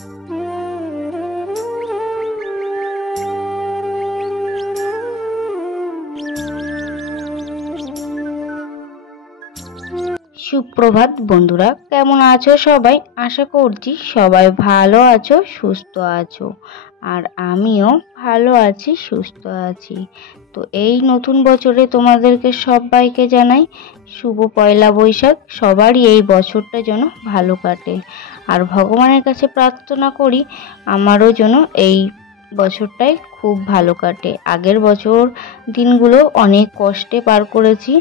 সুপ্রভাত বন্ধুরা, কেমন আছো সবাই? আশা করছি সবাই ভালো আছো, সুস্থ আছো। আর আমিও ভালো আছি, সুস্থ আছি। তো এই নতুন বছরে তোমাদেরকে সবাইকে জানাই শুভ পয়লা বৈশাখ। সবারই এই বছরটা যেন ভালো কাটে, আর ভগবানের কাছে প্রার্থনা করি আমারও যেন এই বছরটাই খুব ভালো কাটে। আগের বছর দিনগুলো অনেক কষ্টে পার করেছি,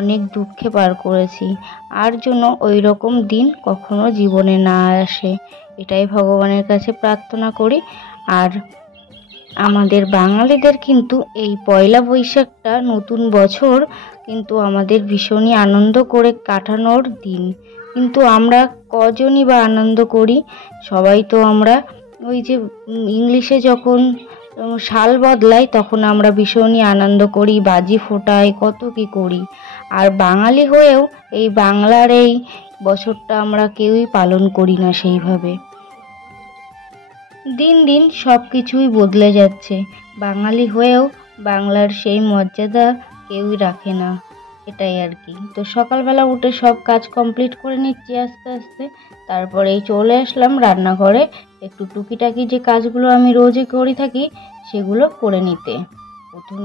অনেক দুঃখে পার করেছি, আর জন্য ওই রকম দিন কখনো জীবনে না আসে, এটাই ভগবানের কাছে প্রার্থনা করি। আর আমাদের বাঙালিদের কিন্তু এই পয়লা বৈশাখটা, নতুন বছর, কিন্তু আমাদের ভীষণই আনন্দ করে কাটানোর দিন। কিন্তু আমরা কজনই বা আনন্দ করি? সবাই তো আমরা ওই যে ইংলিশে যখন সাল বদলায় তখন আমরা ভীষণই আনন্দ করি, বাজি ফোটাই, কত কি করি। আর বাঙালি হয়েও এই বাংলার এই বছরটা আমরা কেউই পালন করি না সেইভাবে। দিন দিন সব কিছুই বদলে যাচ্ছে, বাঙালি হয়েও বাংলার সেই মর্যাদা কেউই রাখে না, এটাই আর কি। তো সকালবেলা উঠে সব কাজ কমপ্লিট করে নিচ্ছি আস্তে আস্তে। তারপরেই চলে আসলাম রান্নাঘরে, একটু টুকিটাকি যে কাজগুলো আমি রোজই করে থাকি সেগুলো করে নিতে। প্রথম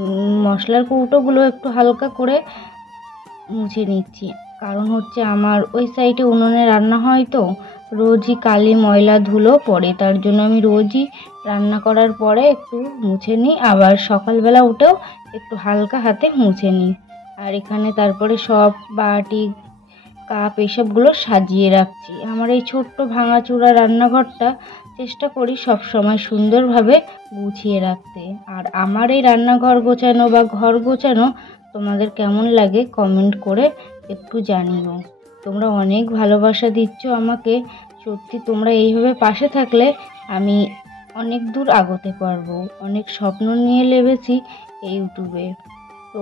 মশলার কৌটোগুলো একটু হালকা করে মুছে নিচ্ছি, কারণ হচ্ছে আমার ওই সাইডে উনুনে রান্না হয়, তো রোজই কালি ময়লা ধুলো পড়ে, তার জন্য আমি রোজই রান্না করার পরে একটু মুছে নিই, আবার সকালবেলা উঠেও একটু হালকা হাতে মুছে নিই। আর এখানে তারপরে সব বাটি কাপ এসবগুলো সাজিয়ে রাখছি। আমার এই ছোট্ট ভাঙাচোরা রান্নাঘরটা চেষ্টা করি সব সময় সুন্দরভাবে গুছিয়ে রাখতে। আর আমার এই রান্নাঘর গোছানো বা ঘর গোছানো তোমাদের কেমন লাগে কমেন্ট করে একটু জানিও। তোমরা অনেক ভালোবাসা দিচ্ছ আমাকে, সত্যি তোমরা এইভাবে পাশে থাকলে আমি অনেক দূর আগতে পারবো। অনেক স্বপ্ন নিয়ে লেগেছি এই ইউটিউবে। তো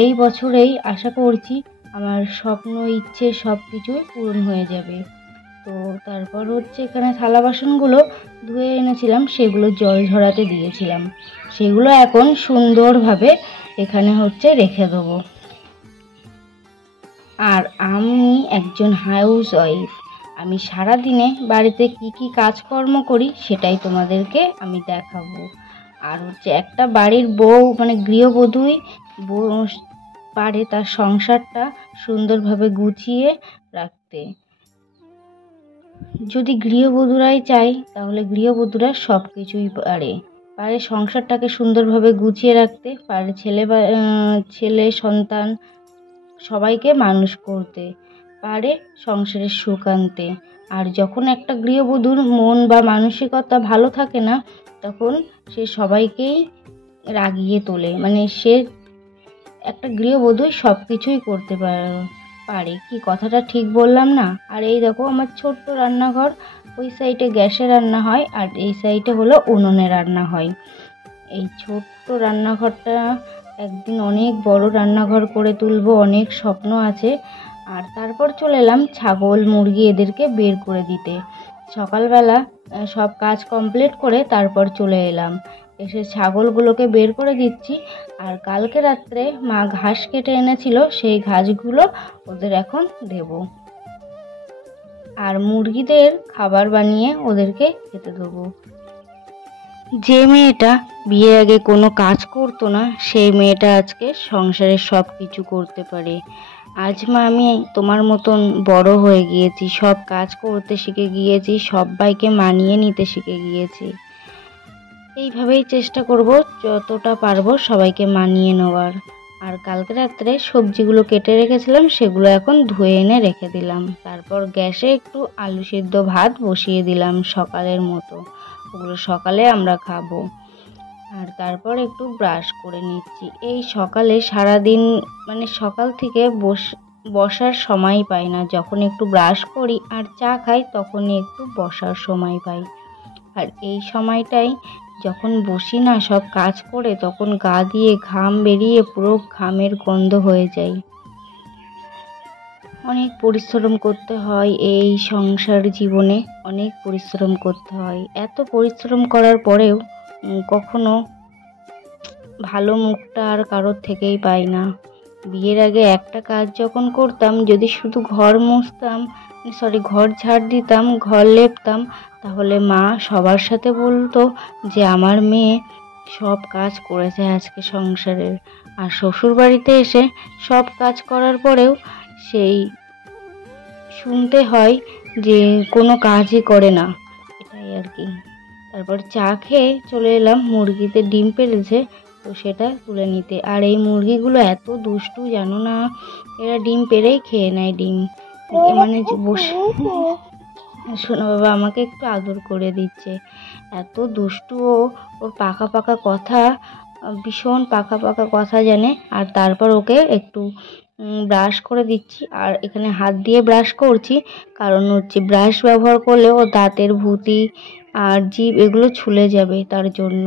এই বছরেই আশা করছি আমার স্বপ্ন ইচ্ছে সব কিছুই পূরণ হয়ে যাবে। তো তারপর হচ্ছে এখানে থালা বাসনগুলো ধুয়ে এনেছিলাম, সেগুলো জল ঝরাতে দিয়েছিলাম, সেগুলো এখন সুন্দরভাবে এখানে হচ্ছে রেখে দেবো। আর আমি একজন হাউস ওয়াইফ, আমি সারাদিনে বাড়িতে কি কি কাজকর্ম করি সেটাই তোমাদেরকে আমি দেখাবো। আর হচ্ছে একটা বাড়ির বউ মানে গৃহবধূই পারে তার সংসারটা সুন্দরভাবে গুছিয়ে রাখতে। যদি গৃহবধূরাই চায় তাহলে গৃহবধূরা সব কিছুই পারে, পারে সংসারটাকে সুন্দরভাবে গুছিয়ে রাখতে, পারে ছেলে সন্তান সবাইকে মানুষ করতে, পারে সংসারের সুখ আনতে। আর যখন একটা গৃহবধূর মন বা মানসিকতা ভালো থাকে না, তখন সে সবাইকেই রাগিয়ে তোলে, মানে সে একটা গৃহবধূই সব কিছুই করতে পারে। কি কথাটা ঠিক বললাম না? আর এই দেখো আমার ছোট্ট রান্নাঘর, ওই সাইডে গ্যাসে রান্না হয় আর এই সাইডে হলো উনুনে রান্না হয়। এই ছোট্ট রান্নাঘরটা একদিন অনেক বড় রান্নাঘর করে তুলবো, অনেক স্বপ্ন আছে। আর তারপর চলে এলাম ছাগল মুরগি এদেরকে বের করে দিতে। সকালবেলা সব কাজ কমপ্লিট করে তারপর চলে এলাম, এসে ছাগলগুলোকে বের করে দিচ্ছি। আর কালকে রাত্রে মা ঘাস কেটে এনেছিল, সেই ঘাসগুলো ওদের এখন দেব। আর মুরগিদের খাবার বানিয়ে ওদেরকে খেতে দেবো। যে মেয়েটা বিয়ের আগে কোনো কাজ করতো না, সেই মেয়েটা আজকে সংসারের সব কিছু করতে পারে। আজ মা আমি তোমার মতন বড় হয়ে গিয়েছি, সব কাজ করতে শিখে গিয়েছি, সবাইকে মানিয়ে নিতে শিখে গিয়েছি। এইভাবেই চেষ্টা করব যতটা পারবো সবাইকে মানিয়ে নেওয়ার। আর কালকে রাত্রে সবজিগুলো কেটে রেখেছিলাম, সেগুলো এখন ধুয়ে এনে রেখে দিলাম। তারপর গ্যাসে একটু আলু সিদ্ধ ভাত বসিয়ে দিলাম সকালের মতো, ওগুলো সকালে আমরা খাবো। আর তারপর একটু ব্রাশ করে নিচ্ছি। এই সকালে সারাদিন মানে সকাল থেকে বসার সময় পাই না, যখন একটু ব্রাশ করি আর চা খাই তখনই একটু বসার সময় পাই। আর এই সময়টাই যখন বসি না সব কাজ করে, তখন গা দিয়ে ঘাম বেরিয়ে পুরো ঘামের গন্ধ হয়ে যায়। অনেক পরিশ্রম করতে হয় এই সংসার জীবনে, অনেক পরিশ্রম করতে হয়। এত পরিশ্রম করার পরেও কখনো ভালো মুখটা আর কারোর থেকেই পাই না। বিয়ের আগে একটা কাজ যখন করতাম, যদি শুধু ঘর মুছতাম, ঘর ঝাড় দিতাম, ঘর লেপতাম, তাহলে মা সবার সাথে বলতো যে আমার মেয়ে সব কাজ করেছে আজকে সংসারের। আর শ্বশুর বাড়িতে এসে সব কাজ করার পরেও সেই শুনতে হয় যে কোনো কাজই করে না, এটাই আর কি। তারপর চা খেয়ে চলে এলাম, মুরগিতে ডিম পেড়েছে তো সেটা তুলে নিতে। আর এই মুরগিগুলো এত দুষ্টু জানো না, এরা ডিম পেড়েই খেয়ে নেয় ডিম। মানে বসে শোনো বাবা আমাকে একটু আদর করে দিচ্ছে, এত দুষ্টু ও। ওর পাকা পাকা কথা, ভীষণ পাকা পাকা কথা জানে। আর তারপর ওকে একটু ব্রাশ করে দিচ্ছি, আর এখানে হাত দিয়ে ব্রাশ করছি, কারণ হচ্ছে ব্রাশ ব্যবহার করলে ও দাঁতের ভুঁতি আর জিভ এগুলো ছুলে যাবে, তার জন্য।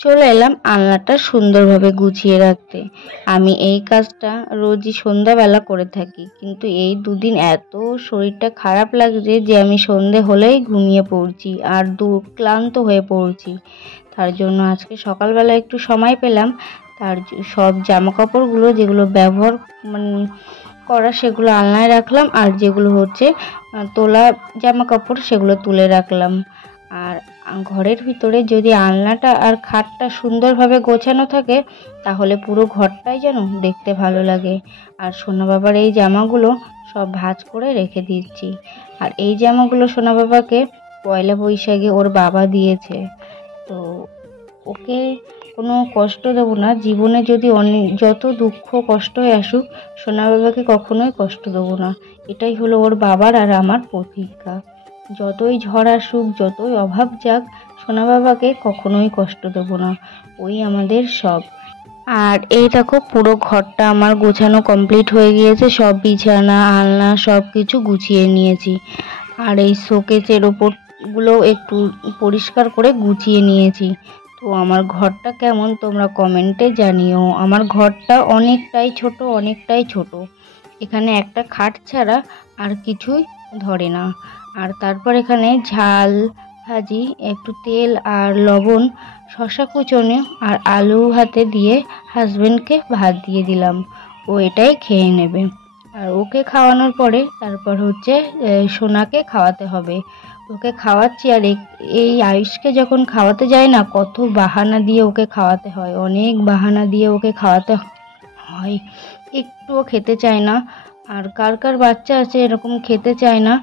চলে এলাম আলনাটা সুন্দরভাবে গুছিয়ে রাখতে। আমি এই কাজটা রোজই সন্ধ্যাবেলা করে থাকি, কিন্তু এই দুদিন এত শরীরটা খারাপ লাগছে যে আমি সন্ধে হলেই ঘুমিয়ে পড়ছি আর ক্লান্ত হয়ে পড়ছি। তার জন্য আজকে সকালবেলা একটু সময় পেলাম, সব জামা কাপড়গুলো যেগুলো ব্যবহার করা সেগুলো আলনায় রাখলাম, আর যেগুলো হচ্ছে তোলা জামা কাপড় সেগুলো তুলে রাখলাম। আর ঘরের ভিতরে যদি আলনাটা আর খাটটা সুন্দরভাবে গোছানো থাকে, তাহলে পুরো ঘরটাই যেন দেখতে ভালো লাগে। আর সোনা বাবার এই জামাগুলো সব ভাঁজ করে রেখে দিচ্ছি। আর এই জামাগুলো সোনা বাবাকে পয়লা বৈশাখে ওর বাবা দিয়েছে, তো ওকে কোনো কষ্ট দেব না। জীবনে যদি যত দুঃখ কষ্টই আসুক, সোনা বাবাকে কখনোই কষ্ট দেবো না। এটাই হলো ওর বাবার আর আমার প্রতিজ্ঞা। যতই ঝড় আসুক, যতই অভাব যাক, সোনা বাবাকে কখনোই কষ্ট দেব না, ওই আমাদের সব। আর এই দেখো পুরো ঘরটা আমার গোছানো কমপ্লিট হয়ে গিয়েছে, সব বিছানা আলনা সব কিছু গুছিয়ে নিয়েছি। আর এই শোকেসের ওপরগুলো একটু পরিষ্কার করে গুছিয়ে নিয়েছি। তো আমার ঘরটা কেমন তোমরা কমেন্টে জানিও। আমার ঘরটা অনেকটাই ছোট, অনেকটাই ছোট। এখানে একটা খাট ছাড়া আর কিছুই ধরে না। আর তারপর এখানে ঝাল ভাজি, একটু তেল আর লবণ, শশা কুচনো আর আলু ভাতে দিয়ে হাজবেন্ডকে ভাত দিয়ে দিলাম, ও এটাই খেয়ে নেবে। আর ওকে খাওয়ানোর পরে তারপর হচ্ছে সোনাকে খাওয়াতে হবে। ওকে খাওয়াচ্ছি। আর এই আয়ুষকে যখন খাওয়াতে যায় না, কত বাহানা দিয়ে ওকে খাওয়াতে হয়, অনেক বাহানা দিয়ে ওকে খাওয়াতে হয়, একটুও খেতে চায় না। আর কার কার বাচ্চা আছে এরকম খেতে চায় না,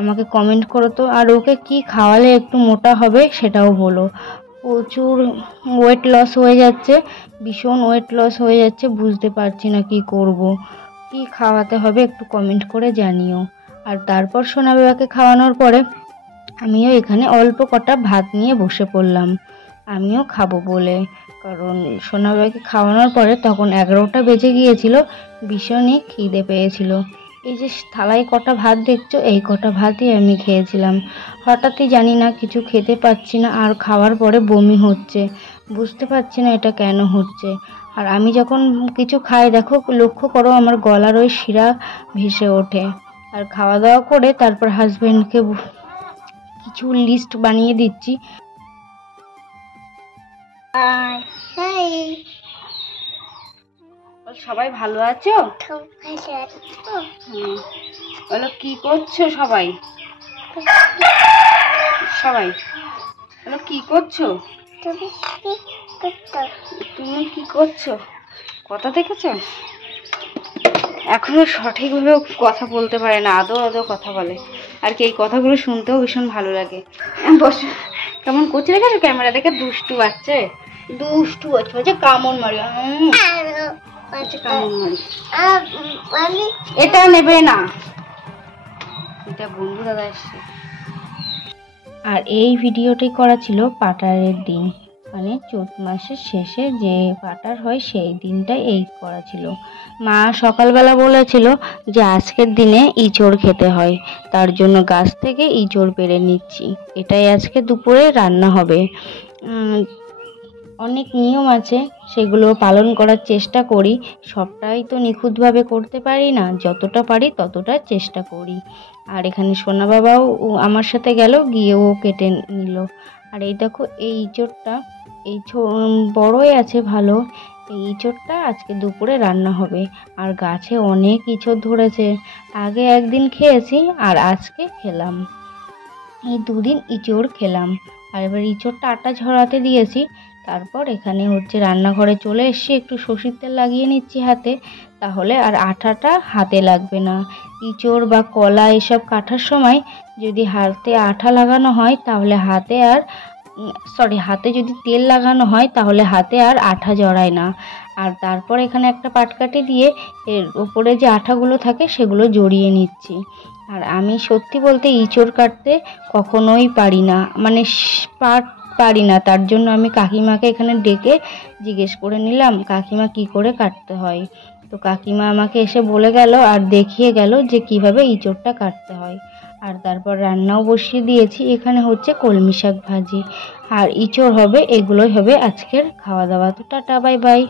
আমাকে কমেন্ট করো তো। আর ওকে কি খাওয়ালে একটু মোটা হবে সেটাও বলো। প্রচুর ওয়েট লস হয়ে যাচ্ছে, ভীষণ ওয়েট লস হয়ে যাচ্ছে, বুঝতে পারছি না কি করব, কি খাওয়াতে হবে একটু কমেন্ট করে জানিও। আর তারপর সোনা বাবাকে খাওয়ানোর পরে আমিও এখানে অল্প কটা ভাত নিয়ে বসে পড়লাম, আমিও খাবো বলে। কারণ সোনা বাবাকে খাওয়ানোর পরে তখন 11টা বেজে গিয়েছিল, ভীষণই খিদে পেয়েছিল। এই যে থালায় কটা ভাত দেখছো, এই কটা ভাতই আমি খেয়েছিলাম। হঠাৎই জানি না কিছু খেতে পাচ্ছি না, আর খাওয়ার পরে বমি হচ্ছে, বুঝতে পারছি না এটা কেন হচ্ছে। আর আমি যখন কিছু খাই দেখো, লক্ষ্য করো আমার গলার ওই শিরা ভেসে ওঠে। আর খাওয়া দাওয়া করে তারপর হাজবেন্ডকে কিছু লিস্ট বানিয়ে দিচ্ছি। সবাই ভালো আছো? বলো কি করছো সবাই? সবাই বলো কি করছো? তুমি কি করছো? কথা দেখেছো? এখনো সঠিকভাবে কথা বলতে পারে না, আদৌ আদৌ কথা বলে। আর কি এই কথাগুলো শুনতেও ভীষণ ভালো লাগে। বসো, কেমন করছে দেখেছো ক্যামেরা দেখে? দুষ্টু বাচ্চা, দুষ্টু বাচ্চা, কামড় মারি, কামড় মারি। এটা নেবে না, এটা বন্ধু দাদা এসছে। আর এই ভিডিওটি করা ছিল পাটারের দিন, মানে চৈত মাসের শেষে যে পাটার হয় সেই দিনটাই এই করা ছিল। মা সকালবেলা বলেছিল যে আজকের দিনে ইঁচড় খেতে হয়, তার জন্য গাছ থেকে ইঁচড় পেড়ে নিচ্ছি, এটাই আজকে দুপুরে রান্না হবে। অনেক নিয়ম আছে, সেগুলো পালন করার চেষ্টা করি। সবটাই তো নিখুঁতভাবে করতে পারি না, যতটা পারি ততটা চেষ্টা করি। আর এখানে সোনা বাবাও আমার সাথে গেল, গিয়ে ও কেটে নিল। আর এই দেখো এই ইঁচড়টা, বড়ই আছে ভালো। এই ইঁচড়টা আজকে দুপুরে রান্না হবে। আর গাছে অনেক ইঁচড় ধরেছে, আগে একদিন খেয়েছি আর আজকে খেলাম, এই দুদিন ইঁচড় খেলাম। আর এবার ইঁচড়টা আটা ঝরাতে দিয়েছি। তারপর এখানে রান্নাঘরে চলে এসেছি, একটু সর্ষের তেল লাগিয়ে নিচ্ছি হাতে, তাহলে আর আঠাটা হাতে লাগবে না। ইঁচড় বা কলা এসব কাটার সময় যদি হাতে আঠা লাগানো হয় তাহলে হাতে যদি তেল লাগানো হয় তাহলে হাতে আর আঠা জড়ায় না। আর তারপর এখানে একটা পাটকাঠি দিয়ে এর উপরে যে আঠাগুলো থাকে সেগুলো জড়িয়ে নিচ্ছি। আর আমি সত্যি বলতে ইঁচড় কাটতে কখনোই পারি না, মানে পারি না। তার জন্য আমি কাকিমাকে এখানে ডেকে জিজ্ঞেস করে নিলাম, কাকিমা কি করে কাটতে হয়। তো কাকিমা আমাকে এসে বলে গেল আর দেখিয়ে গেল যে কিভাবে ইঁচড়টা কাটতে হয়। আর তারপর রান্নাও বসিয়ে দিয়েছি। এখানে কলমি শাক ভাজি আর ইঁচড় হবে, এগুলোই হবে আজকের খাওয়া দাওয়া। তো টাটা, বাই বাই।